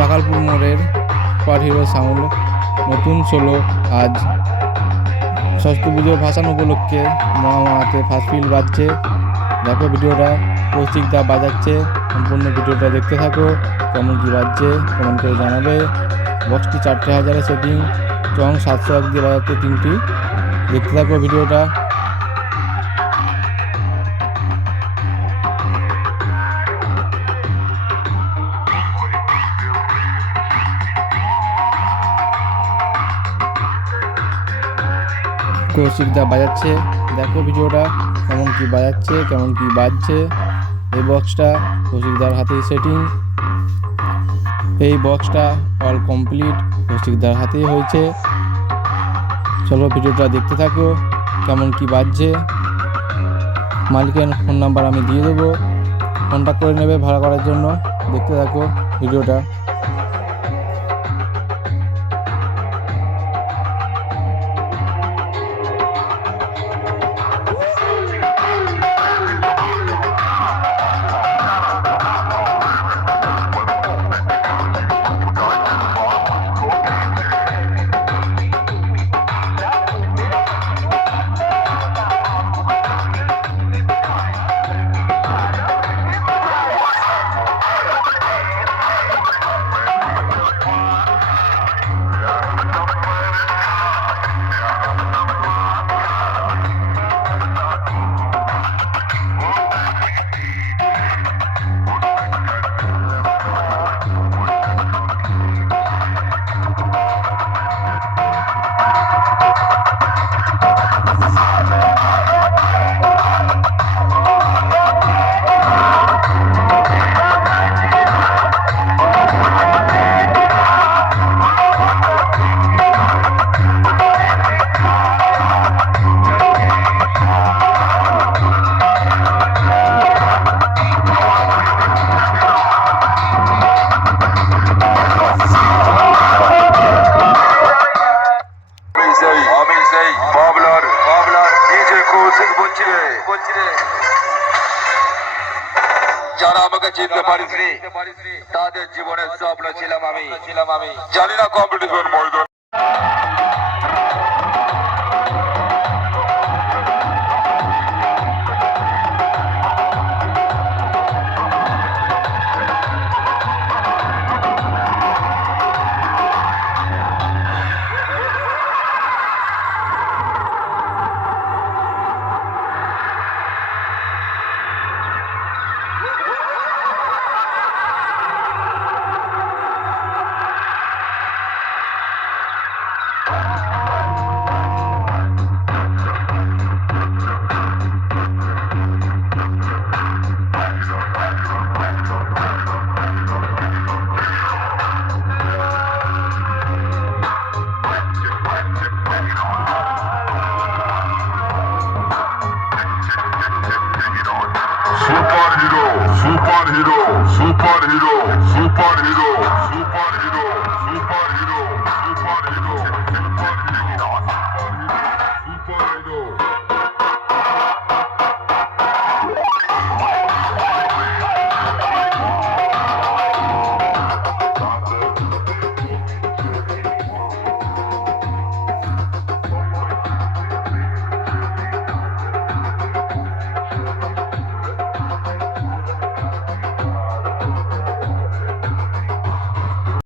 মাকালপুর মোড়ের super hero sound. নতুন ষোলো আজ। ষষ্ঠ পুজোর ভাসান উপলক্ষে মহামাতে ফার্স্ট ফিল বাজছে। দেখো ভিডিওটা কৌশিকদা বাজাচ্ছে। সম্পূর্ণ ভিডিওটা দেখতে থাকো, কেমন কী বাজছে কেমন করে জানাবে। বক্সটি চারটে হাজারে সেটিং চং সাতশো এক দিয়ে বাজাচ্ছে তিনটি। দেখতে থাকো ভিডিওটা। কৌশিকদা বাজাচ্ছে। দেখো ভিডিওটা কেমন কি বাজাচ্ছে, কেমন কি বাজছে। এই বক্সটা কৌশিকদার হাতেই সেটিং এই বক্সটা অল কমপ্লিট কৌশিকদার হাতেই হয়েছে। চলো ভিডিওটা দেখতে থাকো, কেমন কি বাজছে। মালিকের ফোন নাম্বার আমি দিয়ে দেবো। কন্ট্যাক্ট করে নেবে ভাড়া করার জন্য। দেখতে থাকো ভিডিওটা। কৌশিক বলছি রে। বলছি রে। যারা আমাকে চিনতে পারিস নি তাদের জীবনের স্বপ্ন ছিলাম আমি। ছিলাম আমি। জানি না কম্পিটিশন ময়দান superhero, superhero, superhero, superhero.